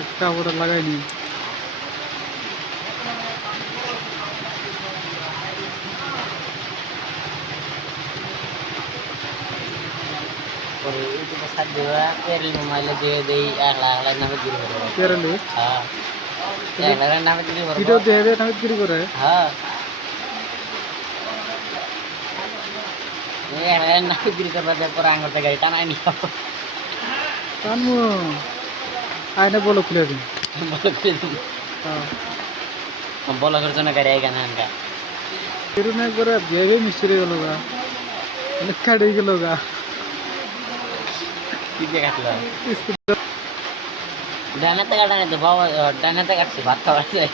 একটা ওটা লাগাইনি। পরে ইউটিউবে সার্চ দিবা পেরেল মোবাইলে দিয়ে দেই একলা একলা নামে গিরি করে। পেরালে হ্যাঁ একলা নামে গিরি করব। ভিডিও দেখে দেয় নামে গিরি করে। হ্যাঁ একলা নামে গিরি করবা যে পরে আঙ্গুরতে গাড়ি টানাই নিও। টানমু আয়না বলো খুলে দিন। বলো করে দিন। হ্যাঁ বলো করছো না গাড়ি এখানে আনকা। এরকম একবারে ভেবে মিস্ত্রি গেল গা, অনেক কাটে গেল গা। কি দিয়ে কাটলো? স্কুল ডানাতে কাটা নাই তো বাবা, ডানাতে কাটছি ভাত খাওয়ার যায়।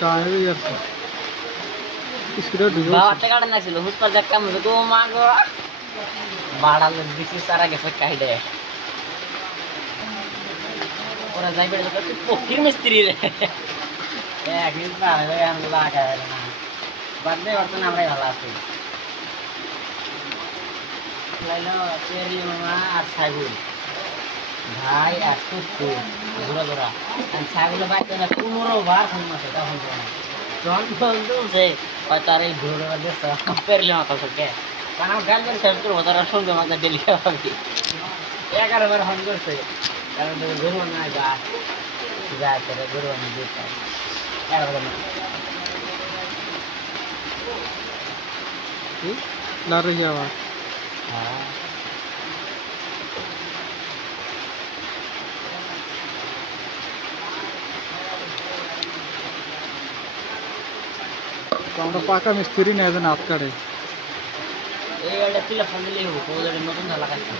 টাইমে যাচ্ছে স্কুলে ঢুকে বাবাতে কাটা না ছিল হুসপার যাক কাম গো মা গো বাড়ালে দিছি সারা গেছে কাইডে। ওরা যাইবে তো পক্ষীর মিস্ত্রি রে একদিন পারে আমি লাগাই না বাদ দে বর্তমানে আমরাই ভালো আছি। লাইলো পেরি মামা আর ছাগল ভাই আর কুকুর ঘোরা ঘোরা ছাগলে বাইতে না 15 বার ফোন মারছে তখন যখন ফোন তুলছে হয়তো আর এই ঘুরে দেশ পেরলে মাথা থেকে কারণ আমার গাল করে শেষ করবো তারা সঙ্গে মাথা ডেলি খাওয়াবি 11 বার ফোন করছে কারণ ঘুরবো না যা করে ঘুরবো না দিতে 11 বার ला रही है आवाज। হ্যাঁ তো আমরা পাকা মিস্ত্রি না, এজন হাত কাটে। এই একটা ফোন দিলেই হবো নতুন লাগাচ্ছি।